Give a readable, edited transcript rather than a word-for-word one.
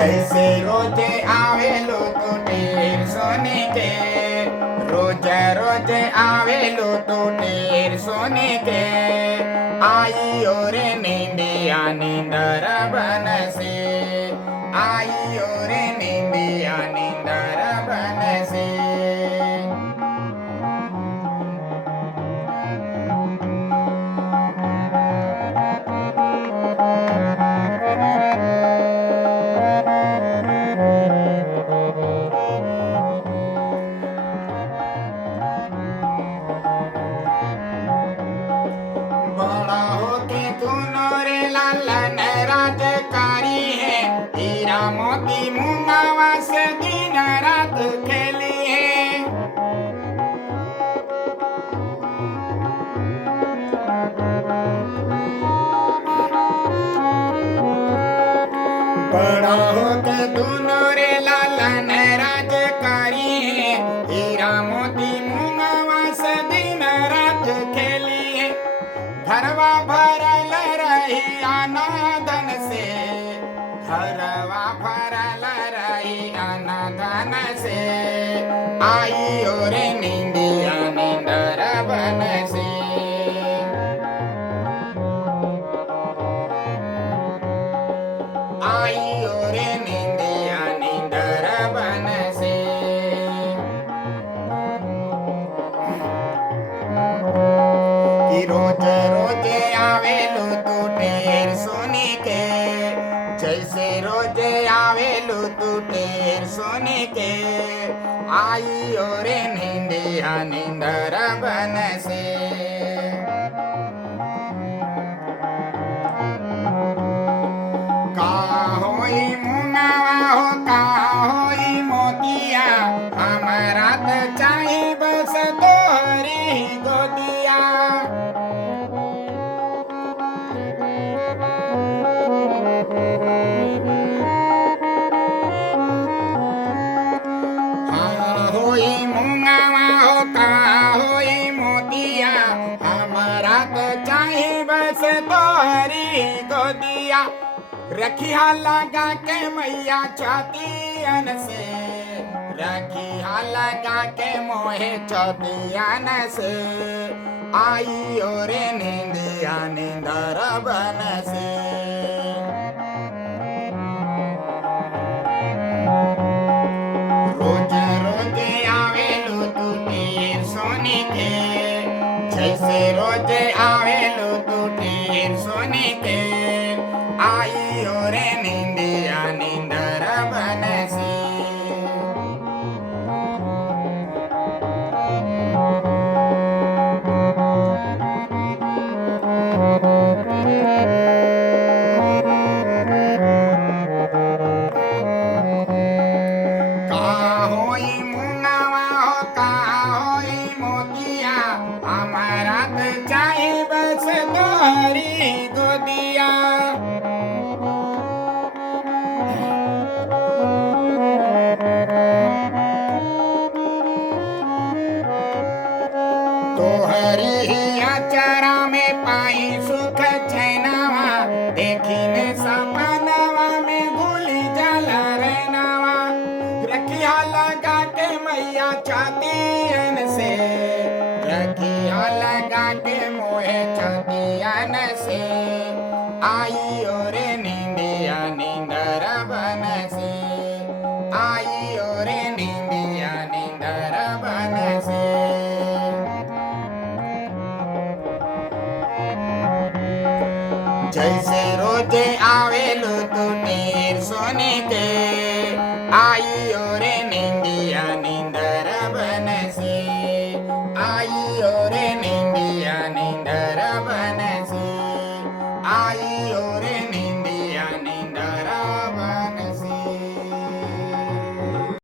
जैसे रोजे आवेलो तू ढेर सोने के, रोज रोज आवेलो तू ढेर सोने के, आई और नींदिया नींदर बनसे, आई और नींदिया नींदर बनसे। बड़ा होके तू नोरे लालन राजकारी है, हीरा मोती मुंगावा से दिन रात खेली है। बड़ा होके तू नोरे लालन राजकारी है, हीरा मोती मुंगावा से दिन रात खेली है। घरवा भरल रही अनाधन से, घरवा भरल रही अनाधन से, आई और नींदिया नींदर बनसे। आई और नींदिया नींदर बनसे। कि रोज रोज आवेलू तू ढेर सोने के, जैसे रोज आवेलू तू ढेर सोने के, आई और नींदिया नींदर बनसे। का होई मुंगावा हो का होई मोतिया, हमारा तो चाहे बस तोहरी गोदिया। हाँ होई मुंगावा हो का होई मोतिया, हमारा तो चाहे बस तोहरी गोदिया। रखिया लगा के मैया छातियन से, रखिया लगा के मोहे छातियन से, आई और नींदिया नींदर बनसे। रोज रोज आवेलू तू ढेर सोने के, जैसे रोज आवेलू तू ढेर सोने के, आई और नींदिया नींदर बनसे। का होई मुंगावा हो का होई मोतिया, हमारा तो चाहे बस तोहरी गोदिया। तोहरी ही अचारा में पाई सुख चैनावा, देखिने सपनवा में भूली जाला रहनावा। रखिया लगा के मैया छातियन से, रखिया लगा के मोहे छातियन से, आई और नींदिया नींदर बनसे, आई और नींदिया नींदर बनसे। जैसे रोजे आवेलू तू ढेर सोने के, आई और नींदिया नींदर बनसे, आई और नींदिया नींदर